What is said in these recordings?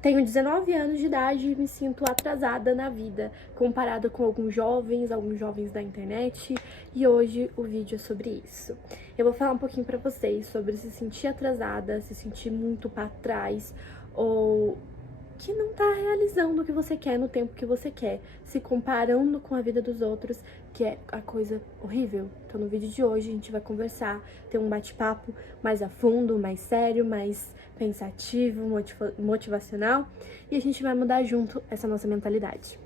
Tenho 19 anos de idade e me sinto atrasada na vida, comparada com alguns jovens da internet, e hoje o vídeo é sobre isso. Eu vou falar um pouquinho pra vocês sobre se sentir atrasada, se sentir muito pra trás, ou que não tá realizando o que você quer no tempo que você quer, se comparando com a vida dos outros, que é a coisa horrível. Então no vídeo de hoje a gente vai conversar, ter um bate-papo mais a fundo, mais sério, mais pensativo, motivacional, e a gente vai mudar junto essa nossa mentalidade.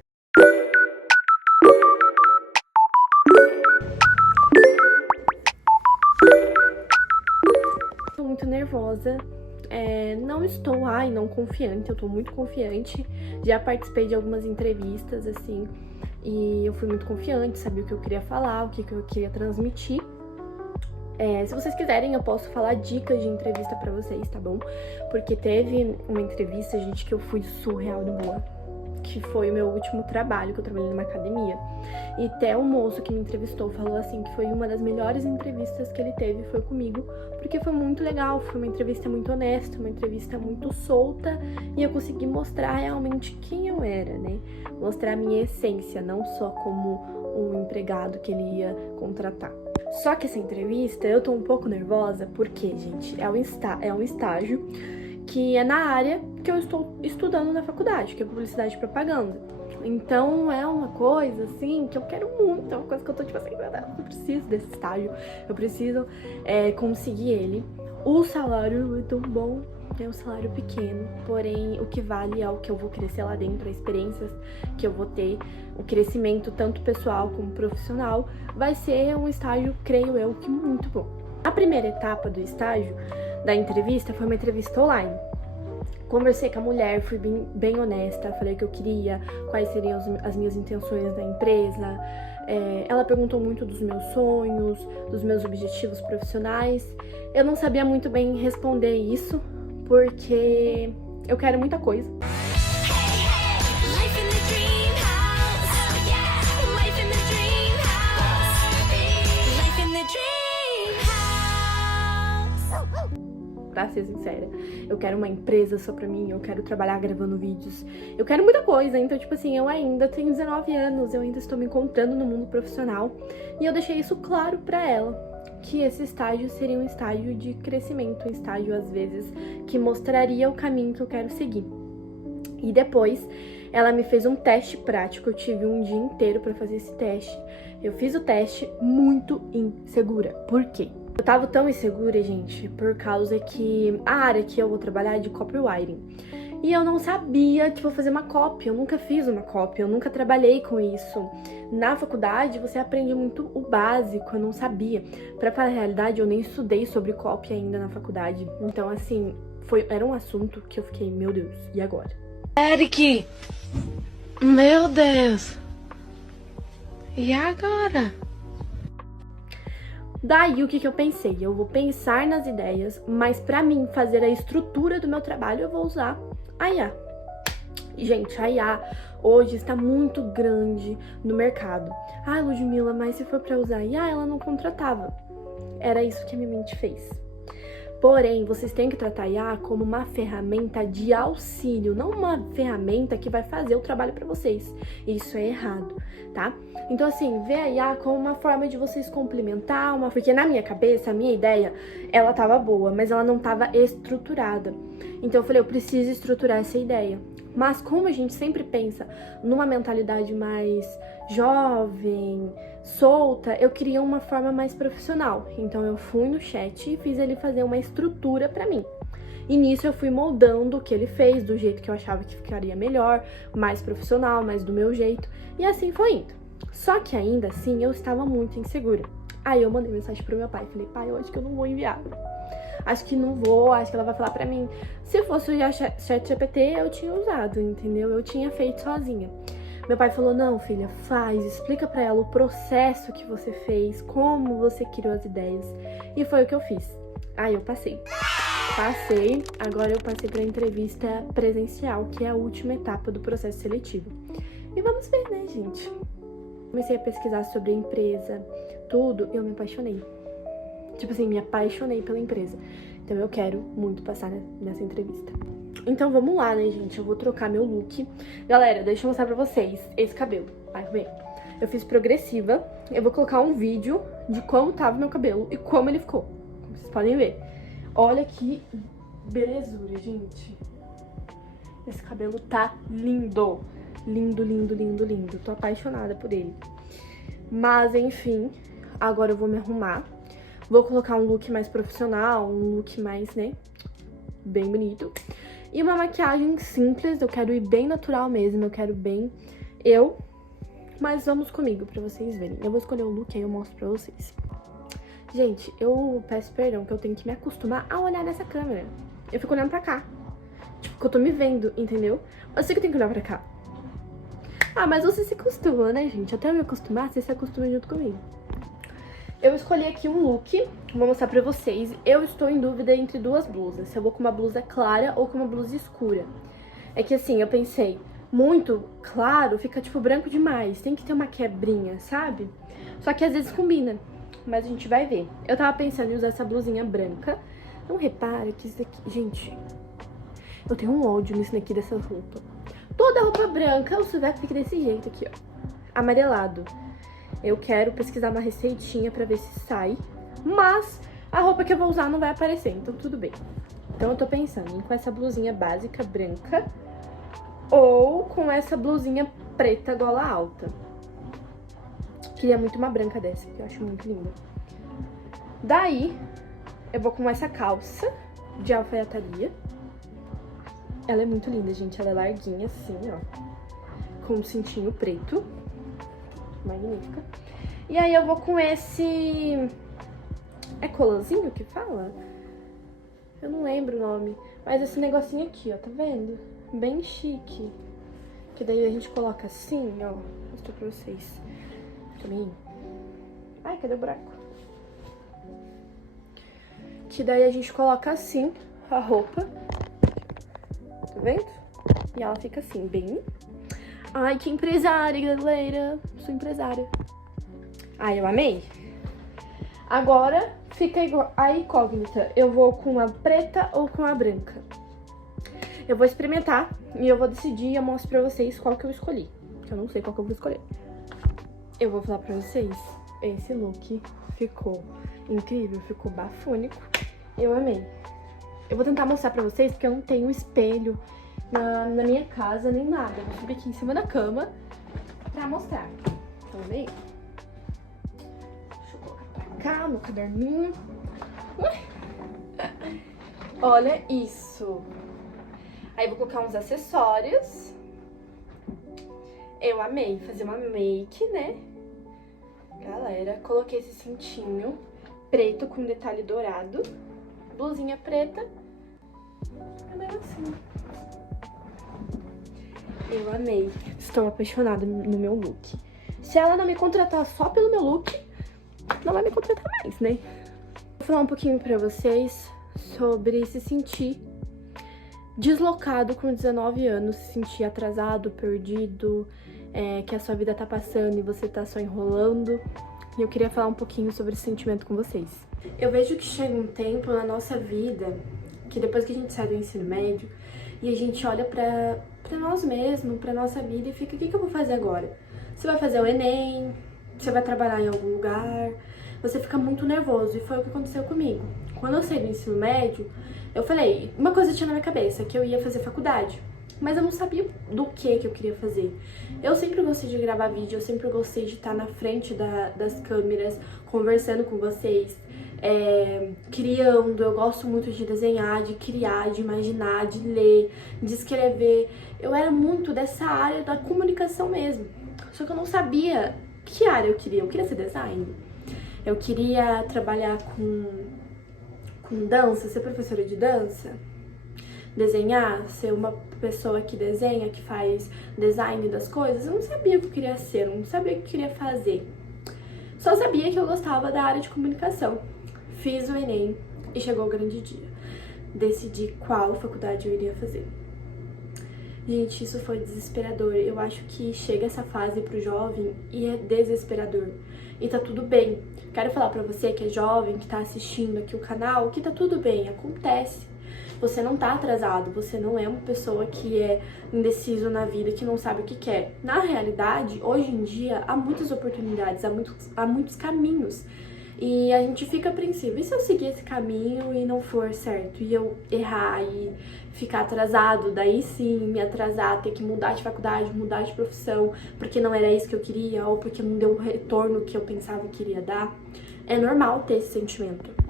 Tô muito nervosa. Não estou, não confiante, eu tô muito confiante. Já participei de algumas entrevistas, assim, e eu fui muito confiante, sabia o que eu queria falar, o que eu queria transmitir. Se vocês quiserem, eu posso falar dicas de entrevista pra vocês, tá bom? Porque teve uma entrevista, gente, que eu fui surreal de boa, que foi o meu último trabalho, que eu trabalhei numa academia. E até o moço que me entrevistou falou assim, que foi uma das melhores entrevistas que ele teve, foi comigo, porque foi muito legal, foi uma entrevista muito honesta, uma entrevista muito solta, e eu consegui mostrar realmente quem eu era, né? Mostrar a minha essência, não só como um empregado que ele ia contratar. Só que essa entrevista, eu tô um pouco nervosa, porque, gente, é um estágio que é na área que eu estou estudando na faculdade, que é publicidade e propaganda. Então é uma coisa, assim, que eu quero muito, é uma coisa que eu tô tipo assim, meu Deus, eu preciso desse estágio, eu preciso conseguir ele. O salário é tão bom, é um salário pequeno, porém o que vale é o que eu vou crescer lá dentro, as experiências que eu vou ter, o crescimento tanto pessoal como profissional, vai ser um estágio, creio eu, que muito bom. A primeira etapa do estágio, da entrevista, foi uma entrevista online. Conversei com a mulher, fui bem honesta, falei o que eu queria, quais seriam as minhas intenções da empresa. Ela perguntou muito dos meus sonhos, dos meus objetivos profissionais. Eu não sabia muito bem responder isso, porque eu quero muita coisa. Pra ser sincera, eu quero uma empresa só pra mim, eu quero trabalhar gravando vídeos, eu quero muita coisa. Então, tipo assim, eu ainda tenho 19 anos, eu ainda estou me encontrando no mundo profissional, e eu deixei isso claro pra ela, que esse estágio seria um estágio de crescimento, um estágio, às vezes, que mostraria o caminho que eu quero seguir. E depois, ela me fez um teste prático, eu tive um dia inteiro pra fazer esse teste. Eu fiz o teste muito insegura. Por quê? Eu tava tão insegura, gente, por causa que a área que eu vou trabalhar é de copywriting. E eu não sabia, tipo, fazer uma copy, eu nunca fiz uma copy, eu nunca trabalhei com isso. Na faculdade, você aprende muito o básico, eu não sabia. Pra falar a realidade, eu nem estudei sobre copy ainda na faculdade. Então, assim, era um assunto que eu fiquei, meu Deus, e agora? Eric! Meu Deus! E agora? Daí, o que eu pensei? Eu vou pensar nas ideias, mas pra mim fazer a estrutura do meu trabalho, eu vou usar a IA. Gente, a IA hoje está muito grande no mercado. Ah, Ludmilla, mas se for pra usar a IA, ela não contratava. Era isso que a minha mente fez. Porém, vocês têm que tratar a IA como uma ferramenta de auxílio, não uma ferramenta que vai fazer o trabalho para vocês. Isso é errado, tá? Então, assim, vê a IA como uma forma de vocês complementar, porque na minha cabeça, a minha ideia, ela tava boa, mas ela não tava estruturada. Então eu falei, eu preciso estruturar essa ideia. Mas como a gente sempre pensa numa mentalidade mais jovem, solta, eu queria uma forma mais profissional. Então eu fui no chat e fiz ele fazer uma estrutura pra mim. E nisso eu fui moldando o que ele fez, do jeito que eu achava que ficaria melhor, mais profissional, mais do meu jeito. E assim foi indo. Só que ainda assim eu estava muito insegura. Aí eu mandei mensagem pro meu pai, falei, pai, eu acho que eu não vou enviar. Acho que não vou, acho que ela vai falar pra mim. Se fosse o ChatGPT, eu tinha usado, entendeu? Eu tinha feito sozinha. Meu pai falou, não, filha, faz, explica pra ela o processo que você fez, como você criou as ideias. E foi o que eu fiz. Aí eu passei. Agora eu passei pra entrevista presencial, que é a última etapa do processo seletivo. E vamos ver, né, gente? Comecei a pesquisar sobre a empresa, tudo, eu me apaixonei. Tipo assim, me apaixonei pela empresa. Então eu quero muito passar nessa entrevista. Então vamos lá, né, gente? Eu vou trocar meu look. Galera, deixa eu mostrar pra vocês esse cabelo. Vai ver. Eu fiz progressiva. Eu vou colocar um vídeo de como tava meu cabelo e como ele ficou. Como vocês podem ver. Olha que belezura, gente. Esse cabelo tá lindo. Lindo, lindo, lindo, lindo. Tô apaixonada por ele. Mas, enfim, agora eu vou me arrumar. Vou colocar um look mais profissional, um look mais, né, bem bonito. E uma maquiagem simples, eu quero ir bem natural mesmo, eu quero bem eu. Mas vamos comigo pra vocês verem. Eu vou escolher o look, aí eu mostro pra vocês. Gente, eu peço perdão que eu tenho que me acostumar a olhar nessa câmera. Eu fico olhando pra cá. Tipo, que eu tô me vendo, entendeu? Eu sei que eu tenho que olhar pra cá. Ah, mas você se acostuma, né, gente? Até eu me acostumar, você se acostuma junto comigo. Eu escolhi aqui um look, vou mostrar pra vocês. Eu estou em dúvida entre duas blusas. Se eu vou com uma blusa clara ou com uma blusa escura. É que assim, eu pensei, muito claro fica tipo branco demais. Tem que ter uma quebrinha, sabe? Só que às vezes combina. Mas a gente vai ver. Eu tava pensando em usar essa blusinha branca. Não repara que isso daqui... Gente, eu tenho um ódio nisso daqui dessa roupa. Toda roupa branca, o sovaco fica desse jeito aqui, ó. Amarelado. Eu quero pesquisar uma receitinha pra ver se sai. Mas a roupa que eu vou usar não vai aparecer, então tudo bem. Então eu tô pensando em com essa blusinha básica branca ou com essa blusinha preta gola alta. Queria muito uma branca dessa, que eu acho muito linda. Daí, eu vou com essa calça de alfaiataria. Ela é muito linda, gente. Ela é larguinha assim, ó. Com um cintinho preto. Magnífica. E aí eu vou com esse... É colãzinho que fala? Eu não lembro o nome. Mas esse negocinho aqui, ó. Tá vendo? Bem chique. Que daí a gente coloca assim, ó. Vou mostrar pra vocês. Também. Ai, cadê o buraco? Que daí a gente coloca assim a roupa. Tá vendo? E ela fica assim, bem... Ai, que empresária, galera. Sou empresária. Ai, eu amei. Agora fica igual a incógnita. Eu vou com a preta ou com a branca? Eu vou experimentar e eu vou decidir e eu mostro pra vocês qual que eu escolhi. Que eu não sei qual que eu vou escolher. Eu vou falar pra vocês. Esse look ficou incrível, ficou bafônico. Eu amei. Eu vou tentar mostrar pra vocês porque eu não tenho espelho na minha casa, nem nada. Eu vou subir aqui em cima da cama pra mostrar. Então, vem. Deixa eu colocar pra cá, no caderninho. Olha isso. Aí, vou colocar uns acessórios. Eu amei fazer uma make, né? Galera, coloquei esse cintinho preto com detalhe dourado. Blusinha preta. É meio assim. Eu amei. Estou apaixonada no meu look. Se ela não me contratar só pelo meu look, não vai me contratar mais, né? Vou falar um pouquinho pra vocês sobre se sentir deslocado com 19 anos, se sentir atrasado, perdido, que a sua vida tá passando e você tá só enrolando. E eu queria falar um pouquinho sobre esse sentimento com vocês. Eu vejo que chega um tempo na nossa vida, que depois que a gente sai do ensino médio, e a gente olha pra nós mesmos, pra nossa vida e fica, o que eu vou fazer agora? Você vai fazer o Enem, você vai trabalhar em algum lugar, você fica muito nervoso, e foi o que aconteceu comigo. Quando eu saí do ensino médio, eu falei, uma coisa tinha na minha cabeça, que eu ia fazer faculdade, mas eu não sabia do que eu queria fazer. Eu sempre gostei de gravar vídeo, eu sempre gostei de estar na frente das câmeras, conversando com vocês, criando. Eu gosto muito de desenhar, de criar, de imaginar, de ler, de escrever. Eu era muito dessa área da comunicação mesmo. Só que eu não sabia que área eu queria. Eu queria ser designer. Eu queria trabalhar com dança, ser professora de dança. Desenhar, ser uma pessoa que desenha, que faz design das coisas. Eu não sabia o que eu queria ser, eu não sabia o que eu queria fazer. Só sabia que eu gostava da área de comunicação. Fiz o Enem e chegou o grande dia. Decidi qual faculdade eu iria fazer. Gente, isso foi desesperador. Eu acho que chega essa fase pro jovem e é desesperador. E tá tudo bem. Quero falar pra você que é jovem, que tá assistindo aqui o canal, que tá tudo bem, acontece. Você não tá atrasado, você não é uma pessoa que é indeciso na vida, que não sabe o que quer. Na realidade, hoje em dia, há muitas oportunidades, há muitos caminhos. E a gente fica apreensivo. E se eu seguir esse caminho e não for certo? E eu errar e ficar atrasado? Daí sim, me atrasar, ter que mudar de faculdade, mudar de profissão, porque não era isso que eu queria, ou porque não deu o retorno que eu pensava que iria dar. É normal ter esse sentimento.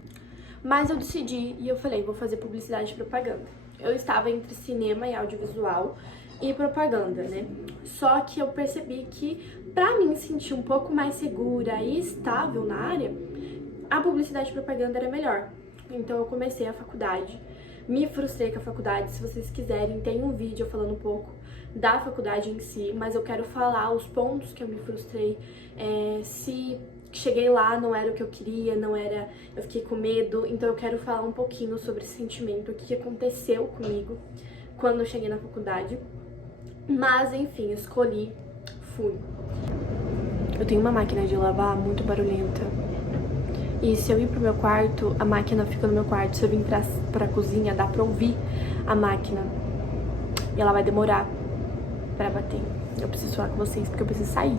Mas eu decidi e eu falei, vou fazer publicidade e propaganda. Eu estava entre cinema e audiovisual e propaganda, né? Só que eu percebi que pra mim sentir um pouco mais segura e estável na área, a publicidade e propaganda era melhor. Então eu comecei a faculdade, me frustrei com a faculdade. Se vocês quiserem, tem um vídeo falando um pouco da faculdade em si, mas eu quero falar os pontos que eu me frustrei, se cheguei lá, não era o que eu queria, eu fiquei com medo, então eu quero falar um pouquinho sobre esse sentimento, o que aconteceu comigo quando eu cheguei na faculdade. Mas enfim, eu escolhi, fui. Eu tenho uma máquina de lavar muito barulhenta. E se eu ir pro meu quarto, a máquina fica no meu quarto. Se eu vir pra cozinha, dá pra ouvir a máquina. E ela vai demorar pra bater. Eu preciso falar com vocês porque eu preciso sair.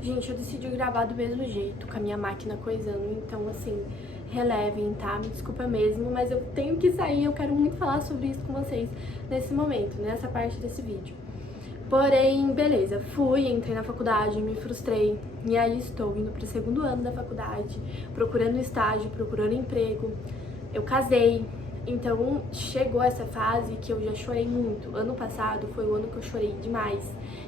Gente, eu decidi gravar do mesmo jeito, com a minha máquina coisando. Então, assim, relevem, tá? Me desculpa mesmo, mas eu tenho que sair. Eu quero muito falar sobre isso com vocês nesse momento, nessa parte desse vídeo. Porém, beleza, entrei na faculdade, me frustrei. E aí estou indo pro segundo ano da faculdade, procurando estágio, procurando emprego. Eu casei. Então, chegou essa fase que eu já chorei muito. Ano passado foi o ano que eu chorei demais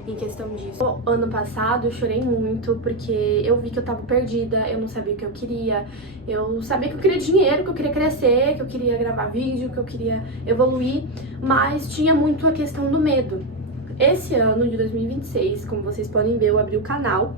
em questão disso. Ano passado eu chorei muito porque eu vi que eu tava perdida, eu não sabia o que eu queria. Eu sabia que eu queria dinheiro, que eu queria crescer, que eu queria gravar vídeo, que eu queria evoluir, mas tinha muito a questão do medo. Esse ano de 2026, como vocês podem ver, eu abri o canal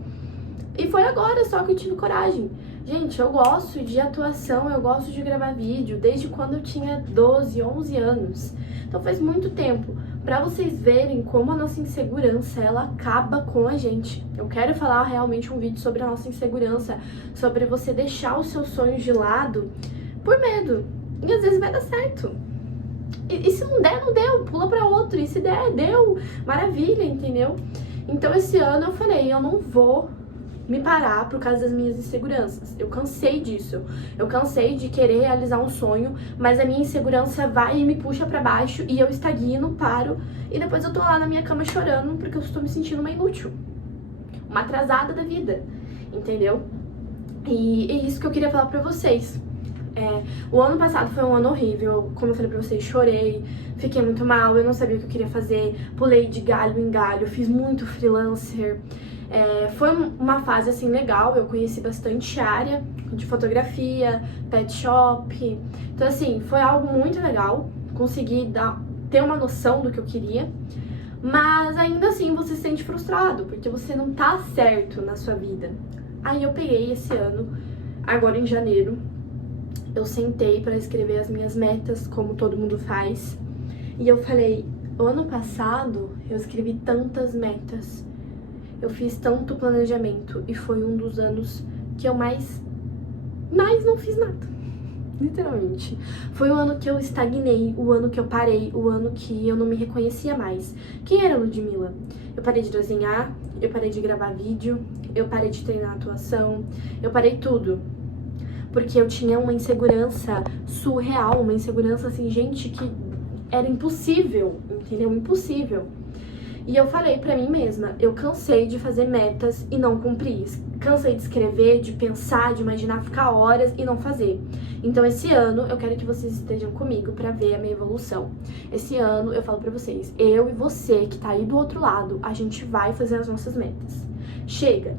e foi agora só que eu tive coragem. Gente, eu gosto de atuação, eu gosto de gravar vídeo desde quando eu tinha 12, 11 anos. Então faz muito tempo. Pra vocês verem como a nossa insegurança, ela acaba com a gente. Eu quero falar realmente um vídeo sobre a nossa insegurança, sobre você deixar os seus sonhos de lado por medo. E às vezes vai dar certo. E se não der, não deu, pula pra outro. E se der, deu. Maravilha, entendeu? Então esse ano eu falei, eu não vou me parar por causa das minhas inseguranças. Eu cansei disso. Eu cansei de querer realizar um sonho, mas a minha insegurança vai e me puxa pra baixo e eu estagno, paro e depois eu tô lá na minha cama chorando porque eu estou me sentindo uma inútil. Uma atrasada da vida, entendeu? E é isso que eu queria falar pra vocês. O ano passado foi um ano horrível, como eu falei pra vocês, chorei, fiquei muito mal, eu não sabia o que eu queria fazer, pulei de galho em galho, fiz muito freelancer. Foi uma fase assim legal, eu conheci bastante área de fotografia, pet shop, então assim, foi algo muito legal, consegui ter uma noção do que eu queria, mas ainda assim você se sente frustrado, porque você não tá certo na sua vida. Aí eu peguei esse ano, agora em janeiro, eu sentei pra escrever as minhas metas, como todo mundo faz, e eu falei, o ano passado eu escrevi tantas metas, eu fiz tanto planejamento e foi um dos anos que eu mais não fiz nada, literalmente. Foi o ano que eu estagnei, o ano que eu parei, o ano que eu não me reconhecia mais. Quem era a Ludmilla? Eu parei de desenhar, eu parei de gravar vídeo, eu parei de treinar atuação, eu parei tudo. Porque eu tinha uma insegurança surreal, uma insegurança assim, gente, que era impossível, entendeu? Impossível. E eu falei pra mim mesma, eu cansei de fazer metas e não cumprir. Cansei de escrever, de pensar, de imaginar, ficar horas e não fazer. Então esse ano eu quero que vocês estejam comigo pra ver a minha evolução. Esse ano eu falo pra vocês, eu e você que tá aí do outro lado, a gente vai fazer as nossas metas. Chega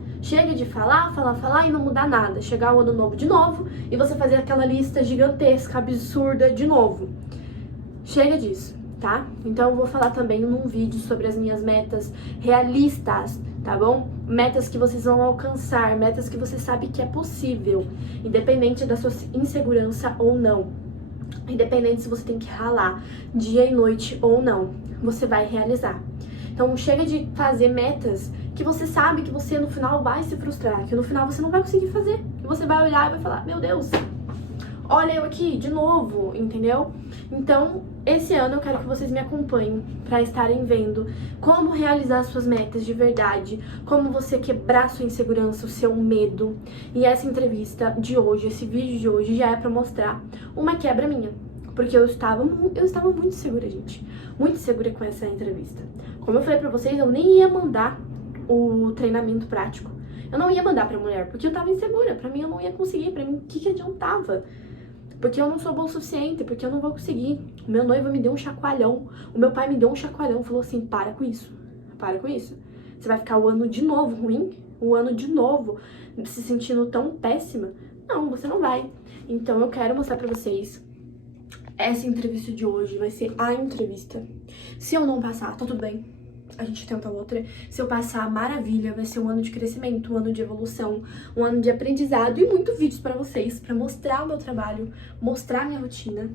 de falar e não mudar nada. Chegar o ano novo de novo e você fazer aquela lista gigantesca, absurda de novo. Chega disso, tá? Então eu vou falar também num vídeo sobre as minhas metas realistas, tá bom? Metas que vocês vão alcançar, metas que você sabe que é possível, independente da sua insegurança ou não. Independente se você tem que ralar dia e noite ou não, você vai realizar. Então chega de fazer metas que você sabe que você no final vai se frustrar, que no final você não vai conseguir fazer, que você vai olhar e vai falar, meu Deus, olha eu aqui de novo, entendeu? Então, esse ano eu quero que vocês me acompanhem para estarem vendo como realizar suas metas de verdade, como você quebrar sua insegurança, o seu medo. E essa entrevista de hoje, esse vídeo de hoje já é para mostrar uma quebra minha, porque eu estava muito segura, gente, muito segura com essa entrevista. Como eu falei para vocês, eu nem ia mandar o treinamento prático. Eu não ia mandar pra mulher, porque eu tava insegura. Pra mim, eu não ia conseguir. Pra mim, o que adiantava? Porque eu não sou bom o suficiente, porque eu não vou conseguir. O meu noivo me deu um chacoalhão. O meu pai me deu um chacoalhão. Falou assim, para com isso. Para com isso. Você vai ficar o ano de novo ruim? O ano de novo se sentindo tão péssima? Não, você não vai. Então, eu quero mostrar pra vocês. Essa entrevista de hoje vai ser a entrevista. Se eu não passar, tá tudo bem. A gente tenta outra. Se eu passar, maravilha, vai ser um ano de crescimento, um ano de evolução, um ano de aprendizado e muitos vídeos pra vocês, pra mostrar o meu trabalho, mostrar a minha rotina.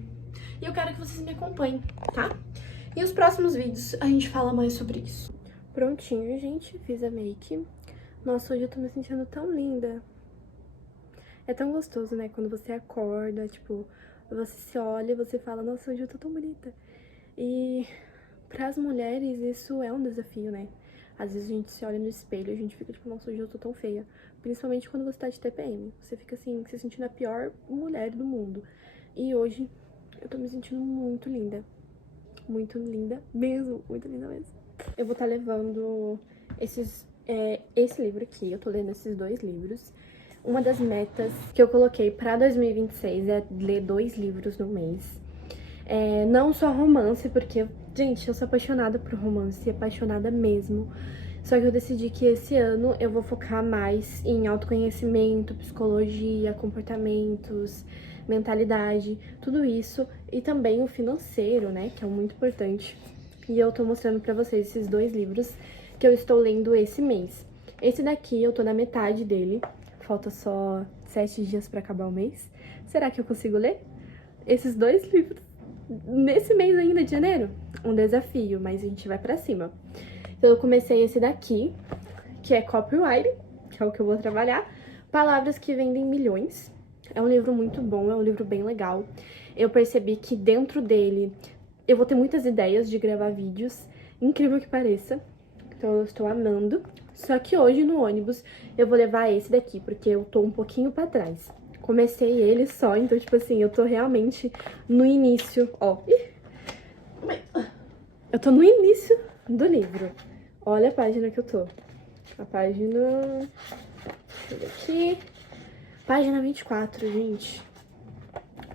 E eu quero que vocês me acompanhem, tá? E os próximos vídeos a gente fala mais sobre isso. Prontinho, gente, fiz a make. Nossa, hoje eu tô me sentindo tão linda. É tão gostoso, né, quando você acorda, tipo, você se olha e você fala, nossa, hoje eu tô tão bonita. E para as mulheres, isso é um desafio, né? Às vezes a gente se olha no espelho e a gente fica tipo, nossa, hoje eu tô tão feia. Principalmente quando você tá de TPM. Você fica assim, se sentindo a pior mulher do mundo. E hoje eu tô me sentindo muito linda. Muito linda mesmo, muito linda mesmo. Eu vou estar levando esse livro aqui, eu tô lendo esses 2 livros. Uma das metas que eu coloquei pra 2026 é ler 2 livros no mês. Não só romance, porque, gente, eu sou apaixonada por romance, apaixonada mesmo. Só que eu decidi que esse ano eu vou focar mais em autoconhecimento, psicologia, comportamentos, mentalidade, tudo isso. E também o financeiro, né, que é muito importante. E eu tô mostrando pra vocês esses 2 livros que eu estou lendo esse mês. Esse daqui eu tô na metade dele, falta só 7 dias pra acabar o mês. Será que eu consigo ler esses 2 livros nesse mês ainda de janeiro? Um desafio, mas a gente vai pra cima. Então eu comecei esse daqui, que é Copywriting, que é o que eu vou trabalhar. Palavras que vendem milhões. É um livro muito bom, é um livro bem legal. Eu percebi que dentro dele eu vou ter muitas ideias de gravar vídeos, incrível que pareça. Então eu estou amando. Só que hoje no ônibus eu vou levar esse daqui, porque eu tô um pouquinho pra trás. Comecei ele só, então, tipo assim, eu tô realmente no início, ó. Eu tô no início do livro. Olha a página que eu tô. A página... Deixa eu ver aqui. Página 24, gente.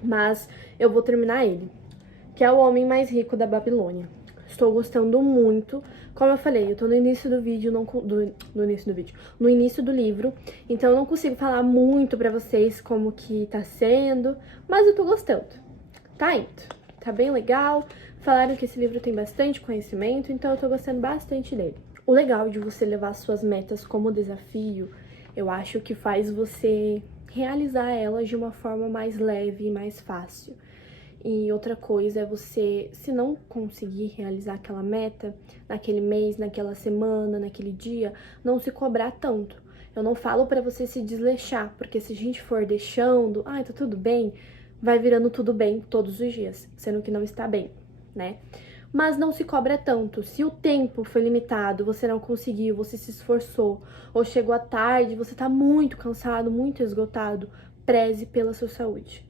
Mas eu vou terminar ele. Que é O Homem Mais Rico da Babilônia. Estou gostando muito. Como eu falei, eu tô no início do vídeo, no início do livro, então eu não consigo falar muito pra vocês como que tá sendo, mas eu tô gostando. Tá indo, tá bem legal. Falaram que esse livro tem bastante conhecimento, então eu tô gostando bastante dele. O legal de você levar suas metas como desafio, eu acho que faz você realizar elas de uma forma mais leve e mais fácil. E outra coisa é você, se não conseguir realizar aquela meta naquele mês, naquela semana, naquele dia, não se cobrar tanto. Eu não falo pra você se desleixar, porque se a gente for deixando, tá tudo bem, vai virando tudo bem todos os dias, sendo que não está bem, né? Mas não se cobra tanto. Se o tempo foi limitado, você não conseguiu, você se esforçou, ou chegou à tarde, você tá muito cansado, muito esgotado, preze pela sua saúde.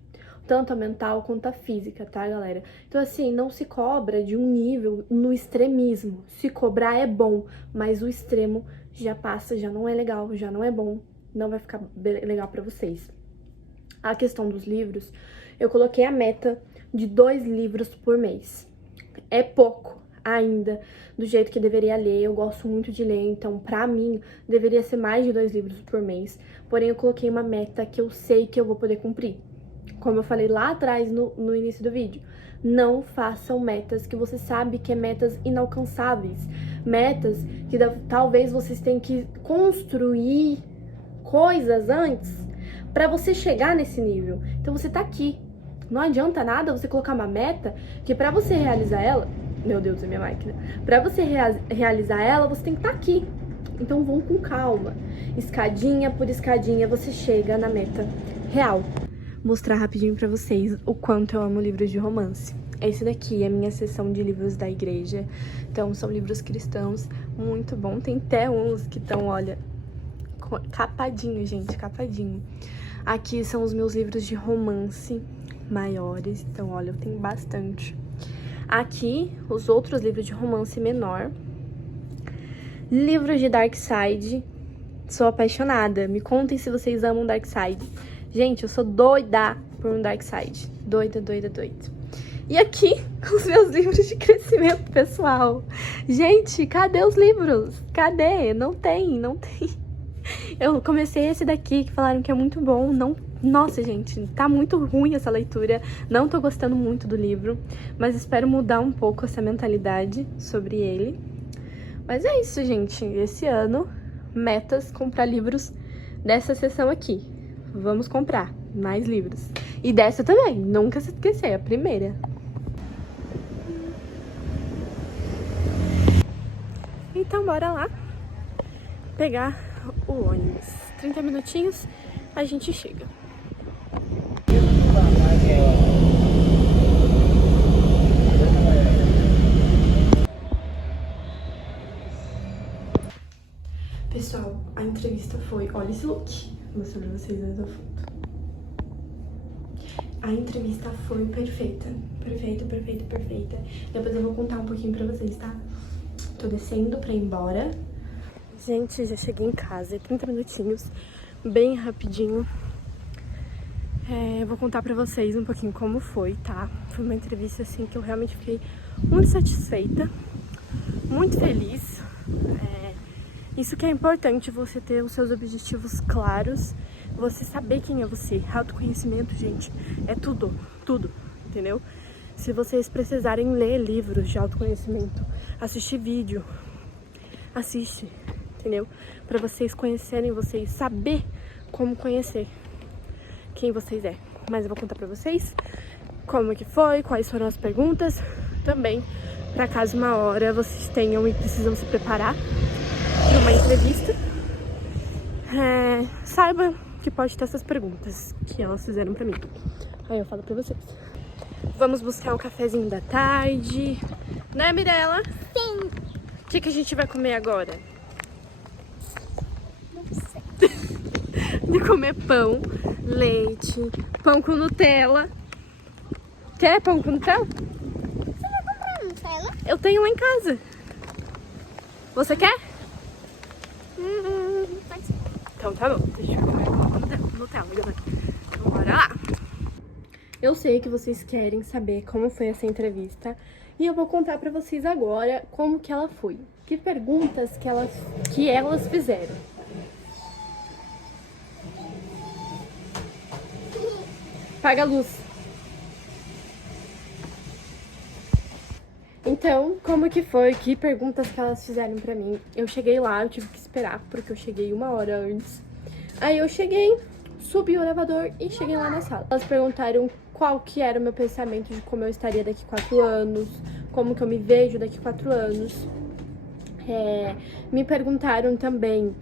Tanto a mental quanto a física, tá, galera? Então, assim, não se cobra de um nível no extremismo. Se cobrar é bom, mas o extremo já passa, já não é legal, já não é bom, não vai ficar legal pra vocês. A questão dos livros, eu coloquei a meta de 2 livros por mês. É pouco ainda, do jeito que deveria ler, eu gosto muito de ler, então pra mim deveria ser mais de 2 livros por mês. Porém, eu coloquei uma meta que eu sei que eu vou poder cumprir. Como eu falei lá atrás no início do vídeo, não façam metas que você sabe que é metas inalcançáveis. Metas que talvez vocês tenham que construir coisas antes para você chegar nesse nível. Então você tá aqui. Não adianta nada você colocar uma meta que pra você realizar ela... Meu Deus, é minha máquina. Pra você realizar ela, você tem que estar aqui. Então vão com calma. Escadinha por escadinha você chega na meta real. Mostrar rapidinho pra vocês o quanto eu amo livros de romance. Esse daqui é a minha seção de livros da igreja. Então, são livros cristãos, muito bom. Tem até uns que estão, olha, capadinho, gente, capadinho. Aqui são os meus livros de romance maiores. Então, olha, eu tenho bastante. Aqui, os outros livros de romance menor. Livros de Dark Side. Sou apaixonada. Me contem se vocês amam Dark Side. Gente, eu sou doida por um Dark Side. Doida, doida, doida. E aqui, os meus livros de crescimento pessoal. Gente, cadê os livros? Cadê? Não tem. Eu comecei esse daqui, que falaram que é muito bom. Não, nossa, gente, tá muito ruim essa leitura. Não tô gostando muito do livro, mas espero mudar um pouco essa mentalidade sobre ele. Mas é isso, gente. Esse ano, metas, comprar livros dessa seção aqui. Vamos comprar mais livros. E dessa também, nunca se esquecer, a primeira. Então, bora lá pegar o ônibus. 30 minutinhos, a gente chega. Pessoal, a entrevista foi... Olha esse look. Vou mostrar pra vocês mais a foto. A entrevista foi perfeita. Perfeita. Depois eu vou contar um pouquinho pra vocês, tá? Tô descendo pra ir embora. Gente, já cheguei em casa, 30 minutinhos, bem rapidinho. Eu vou contar pra vocês um pouquinho como foi, tá? Foi uma entrevista, assim, que eu realmente fiquei muito satisfeita, muito feliz. Isso que é importante, você ter os seus objetivos claros, você saber quem é você. Autoconhecimento, gente, é tudo, entendeu? Se vocês precisarem ler livros de autoconhecimento, assistir vídeo, assiste, entendeu? Pra vocês conhecerem vocês, saber como conhecer quem vocês é. Mas eu vou contar pra vocês como que foi, quais foram as perguntas, também, pra caso uma hora vocês tenham e precisam se preparar para uma entrevista, saiba que pode ter essas perguntas que elas fizeram pra mim. Aí eu falo pra vocês. Vamos buscar um cafezinho da tarde. Né, Mirella? Sim. O que a gente vai comer agora? Não sei. De comer pão, leite, pão com Nutella. Quer pão com Nutella? Você vai comprar Nutella? Eu tenho um em casa. Você quer? Pode ser. Então tá bom, deixa eu comer pão com Nutella, galera. Então bora lá. Eu sei que vocês querem saber como foi essa entrevista e eu vou contar pra vocês agora como que ela foi. Que perguntas que elas fizeram. Apaga a luz. Então, como que foi? Que perguntas que elas fizeram pra mim? Eu cheguei lá, eu tive que esperar, porque eu cheguei 1 hora antes. Aí eu cheguei, subi o elevador e cheguei lá na sala. Elas perguntaram qual que era o meu pensamento de como eu estaria daqui 4 anos, como que eu me vejo daqui 4 anos. Me perguntaram também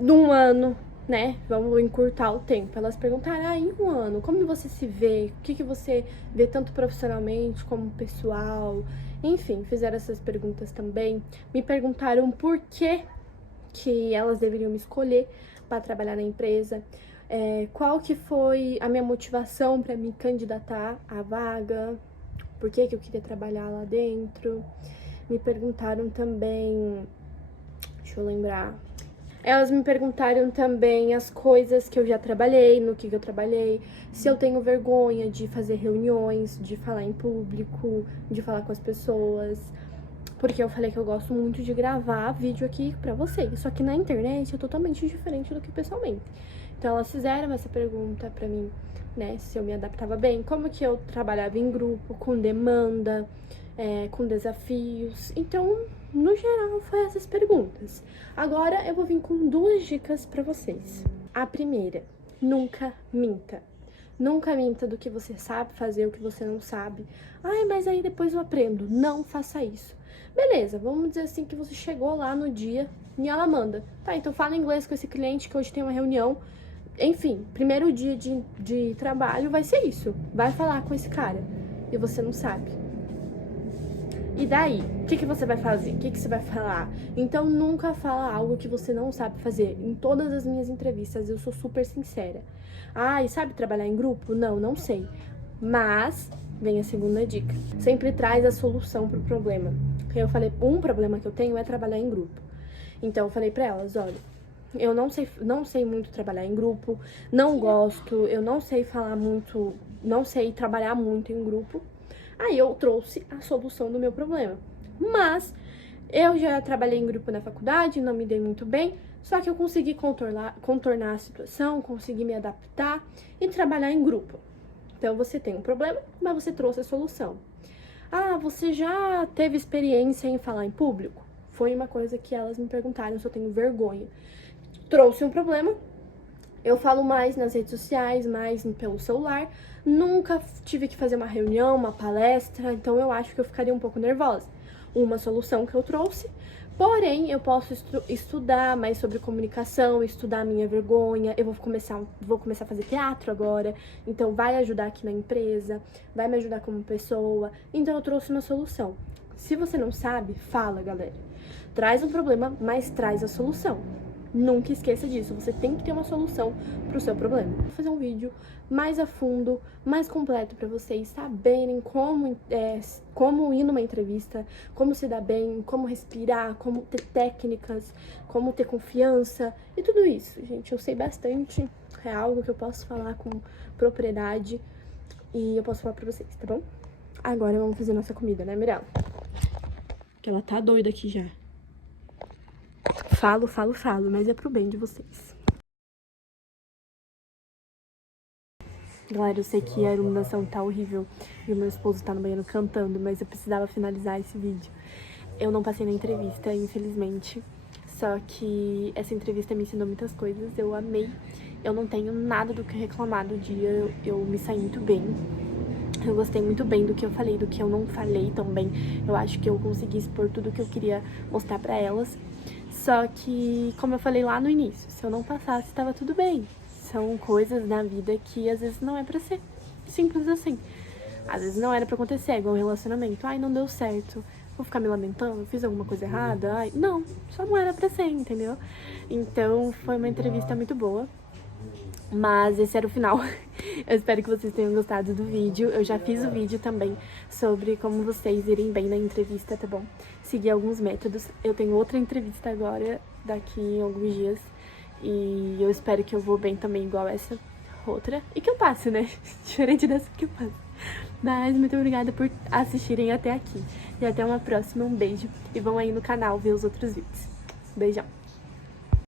num ano, né? Vamos encurtar o tempo. Elas perguntaram, em 1 ano, como você se vê? O que você vê tanto profissionalmente como pessoal? Enfim, fizeram essas perguntas também. Me perguntaram por que elas deveriam me escolher para trabalhar na empresa. Qual que foi a minha motivação para me candidatar à vaga? Por que eu queria trabalhar lá dentro? Me perguntaram também... Deixa eu lembrar... Elas me perguntaram também as coisas que eu já trabalhei, no que eu trabalhei, se eu tenho vergonha de fazer reuniões, de falar em público, de falar com as pessoas. Porque eu falei que eu gosto muito de gravar vídeo aqui pra vocês. Só que na internet é totalmente diferente do que pessoalmente. Então elas fizeram essa pergunta pra mim, né, se eu me adaptava bem, como que eu trabalhava em grupo, com demanda, com desafios. Então, no geral, foi essas perguntas. Agora eu vou vir com 2 dicas pra vocês. A primeira, nunca minta. Nunca minta do que você sabe fazer, o que você não sabe. Ai, mas aí depois eu aprendo. Não faça isso. Beleza, vamos dizer assim que você chegou lá no dia e ela manda. Tá, então fala inglês com esse cliente que hoje tem uma reunião. Enfim, primeiro dia de trabalho vai ser isso. Vai falar com esse cara. e você não sabe. E daí? O que você vai fazer? O que você vai falar? Então, nunca fala algo que você não sabe fazer. Em todas as minhas entrevistas, eu sou super sincera. Ah, e sabe trabalhar em grupo? Não, não sei. Mas, vem a segunda dica. Sempre traz a solução pro problema. Eu falei, um problema que eu tenho é trabalhar em grupo. Então, eu falei pra elas, olha, eu não sei muito trabalhar em grupo, não gosto, eu não sei falar muito, não sei trabalhar muito em grupo. Aí eu trouxe a solução do meu problema. Mas eu já trabalhei em grupo na faculdade, não me dei muito bem, só que eu consegui contornar a situação, consegui me adaptar e trabalhar em grupo. Então você tem um problema, mas você trouxe a solução. Ah, você já teve experiência em falar em público? Foi uma coisa que elas me perguntaram se eu tenho vergonha. Trouxe um problema. Eu falo mais nas redes sociais, mais pelo celular. Nunca tive que fazer uma reunião, uma palestra, então eu acho que eu ficaria um pouco nervosa. Uma solução que eu trouxe, porém eu posso estudar mais sobre comunicação, estudar a minha vergonha. Eu vou começar a fazer teatro agora, então vai ajudar aqui na empresa, vai me ajudar como pessoa. Então eu trouxe uma solução. Se você não sabe, fala, galera. Traz um problema, mas traz a solução. Nunca esqueça disso, você tem que ter uma solução pro seu problema. Vou fazer um vídeo mais a fundo, mais completo pra vocês saberem como ir numa entrevista, como se dar bem, como respirar, como ter técnicas, como ter confiança e tudo isso, gente. Eu sei bastante, é algo que eu posso falar com propriedade e eu posso falar pra vocês, tá bom? Agora vamos fazer nossa comida, né, Mirella? Que ela tá doida aqui já. Falo, mas é pro bem de vocês. Galera, eu sei que a iluminação tá horrível e o meu esposo tá no banheiro cantando, mas eu precisava finalizar esse vídeo. Eu não passei na entrevista, infelizmente, só que essa entrevista me ensinou muitas coisas, eu amei. Eu não tenho nada do que reclamar do dia, eu me saí muito bem. Eu gostei muito bem do que eu falei, do que eu não falei tão bem. Eu acho que eu consegui expor tudo que eu queria mostrar pra elas. Só que, como eu falei lá no início, se eu não passasse, tava tudo bem. São coisas na vida que às vezes não é pra ser. Simples assim. Às vezes não era pra acontecer, é igual um relacionamento. Ai, não deu certo. Vou ficar me lamentando, fiz alguma coisa errada. Ai, não, só não era pra ser, entendeu? Então, foi uma entrevista muito boa. Mas esse era o final. Eu espero que vocês tenham gostado do vídeo. Eu já fiz o vídeo também sobre como vocês irem bem na entrevista, tá bom? Segui alguns métodos. Eu tenho outra entrevista agora, daqui em alguns dias. E eu espero que eu vou bem também, igual essa outra. E que eu passe, né? Diferente dessa que eu passe. Mas muito obrigada por assistirem até aqui. E até uma próxima. Um beijo. E vão aí no canal ver os outros vídeos. Beijão.